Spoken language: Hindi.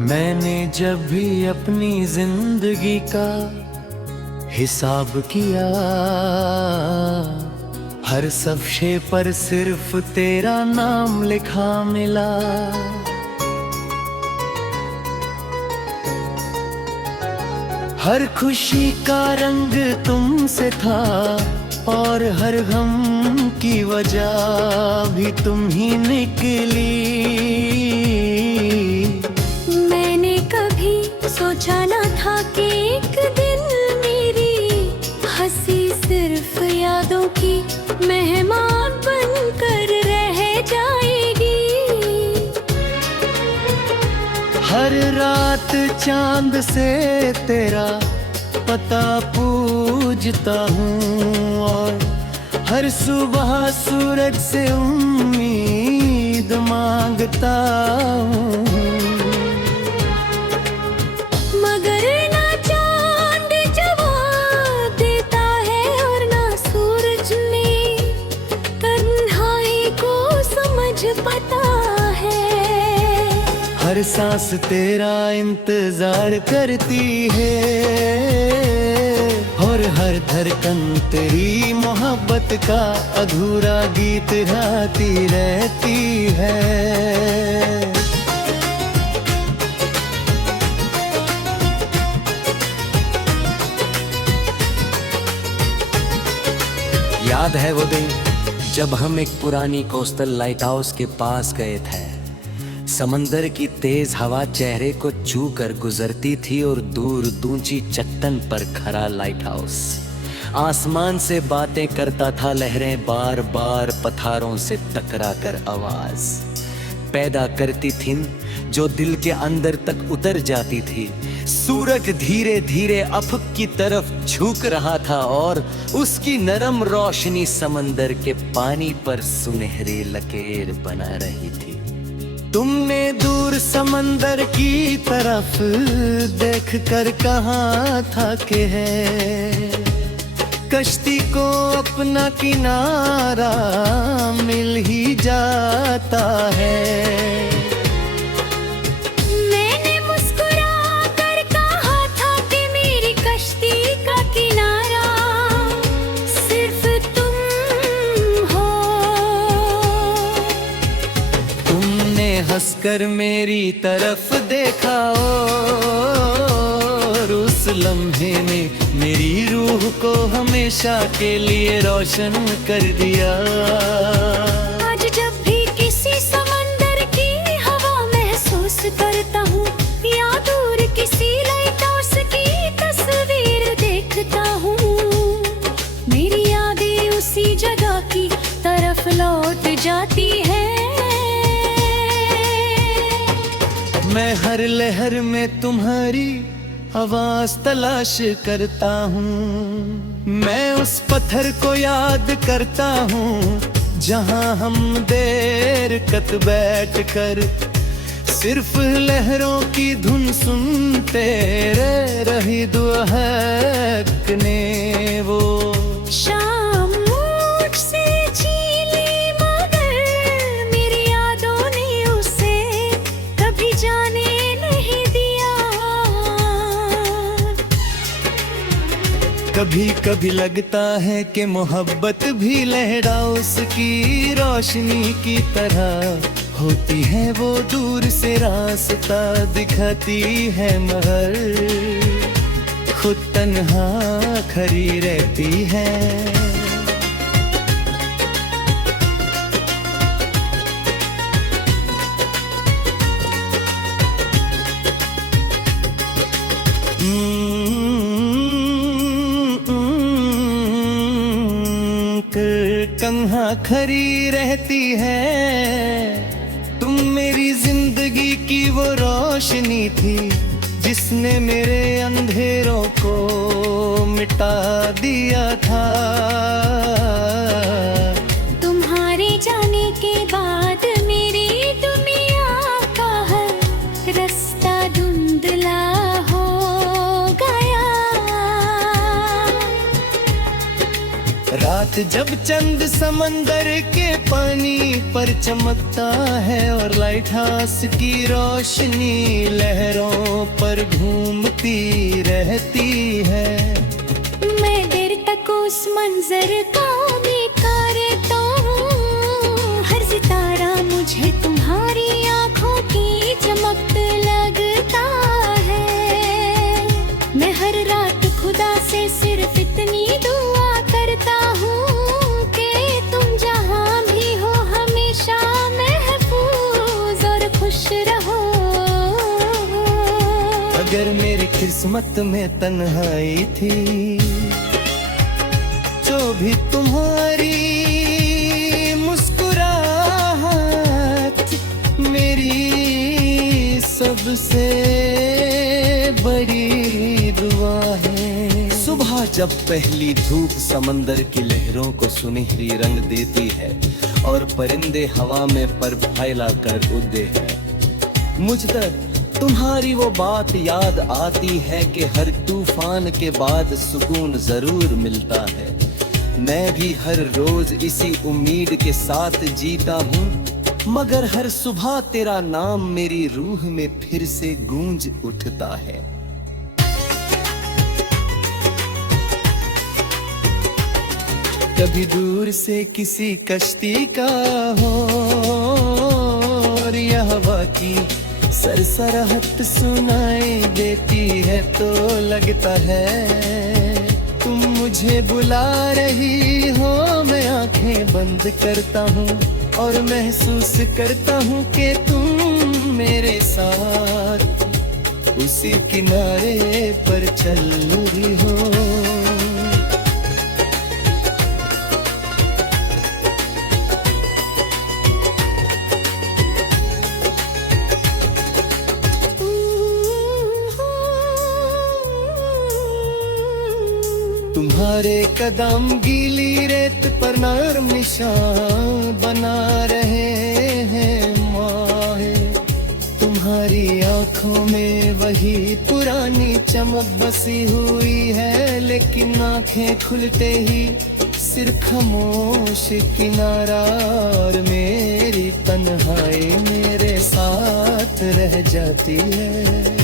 मैंने जब भी अपनी जिंदगी का हिसाब किया, हर सफ़े पर सिर्फ तेरा नाम लिखा मिला। हर खुशी का रंग तुमसे था और हर गम की वजह भी तुम ही निकली। मैंने कभी सोचा न था कि एक दिन मेरी हंसी सिर्फ यादों की मेहमान बनकर रह जाएगी। हर रात चांद से तेरा पता पूजता हूँ और हर सुबह सूरज से उम्मीद मांगता हूँ। मगर ना चांद जवाब देता है और ना सूरज में तन्हाई को समझ पाता है। हर सांस तेरा इंतजार करती है और हर धड़कन तेरी मोहब्बत का अधूरा गीत गाती रहती है। याद है वो दिन जब हम एक पुरानी कोस्टल लाइट हाउस के पास गए थे। समंदर की तेज हवा चेहरे को छू कर गुजरती थी और दूर ऊंची चट्टान पर खड़ा लाइट हाउस आसमान से बातें करता था। लहरें बार बार पत्थरों से टकरा कर आवाज पैदा करती थीं जो दिल के अंदर तक उतर जाती थी। सूरज धीरे धीरे अफक की तरफ झुक रहा था और उसकी नरम रोशनी समंदर के पानी पर सुनहरी लकीर बना रही थी। तुमने दूर समंदर की तरफ देख कर कहा था कि है कश्ती को अपना किनारा मिल ही जाता है। मैंने मुस्कुरा कर कहा था कि मेरी कश्ती का किनारा सिर्फ तुम हो। तुमने हंसकर मेरी तरफ देखा और उस लम्हे में मेरी रूह को हमेशा के लिए रोशन कर दिया। आज जब भी किसी समंदर की हवा महसूस करता हूँ या दूर किसी लाइट हाउस की तस्वीर देखता हूँ, मेरी यादें उसी जगह की तरफ लौट जाती है। मैं हर लहर में तुम्हारी आवाज तलाश करता हूँ। मैं उस पत्थर को याद करता हूँ जहाँ हम देर कत बैठ कर सिर्फ लहरों की धुन सुनते रही। दुआ ने वो शाम मुझसे छीनी मगर मेरी यादों ने उसे कभी जाने नहीं दिया। कभी कभी लगता है कि मोहब्बत भी लहराउस की रोशनी की तरह होती है। वो दूर से रास्ता दिखाती है मगर खुद तन्हा खड़ी रहती है। कहाँ खड़ी रहती है। तुम मेरी जिंदगी की वो रोशनी थी जिसने मेरे अंधेरों को मिटा दिया था। तुम्हारे जाने के बाद मेरी दुनिया का हर रास्ता धुंधला हो गया। रात जब चंद समंदर के पानी पर चमकता है और लाइट हाउस की रोशनी लहरों पर घूमती रहती है। मैं देर तक उस मंजर का करता हूँ, हर सितारा मुझे तुम्हारी आंखों की चमक लगता है। मैं हर रात खुदा से सिर्फ इतनी दुआ करता हूँ कि तुम जहाँ भी हो हमेशा महफूज और खुश रहो। अगर मेरी किस्मत में तन्हाई थी तो भी तुम्हारी मुस्कुराहट मेरी सबसे बड़ी दुआ है। सुबह जब पहली धूप समंदर की लहरों को सुनहरी रंग देती है और परिंदे हवा में पर फैला कर उड़ते हैं, मुझ तक तुम्हारी वो बात याद आती है कि हर तूफान के बाद सुकून जरूर मिलता है। मैं भी हर रोज इसी उम्मीद के साथ जीता हूँ, मगर हर सुबह तेरा नाम मेरी रूह में फिर से गूंज उठता है। कभी दूर से किसी कश्ती का हो और यह हवा की सरसराहट सुनाई देती है तो लगता है तुम मुझे बुला रही हो। मैं आंखें बंद करता हूँ और महसूस करता हूँ कि तुम मेरे साथ उसी किनारे पर चल रही हो। तुम्हारे कदम गीली रेत पर नर्म निशान बना रहे हैं माहे। तुम्हारी आंखों में वही पुरानी चमक बसी हुई है, लेकिन आंखें खुलते ही सिर्फ खामोश किनारा और मेरी तन्हाई मेरे साथ रह जाती है।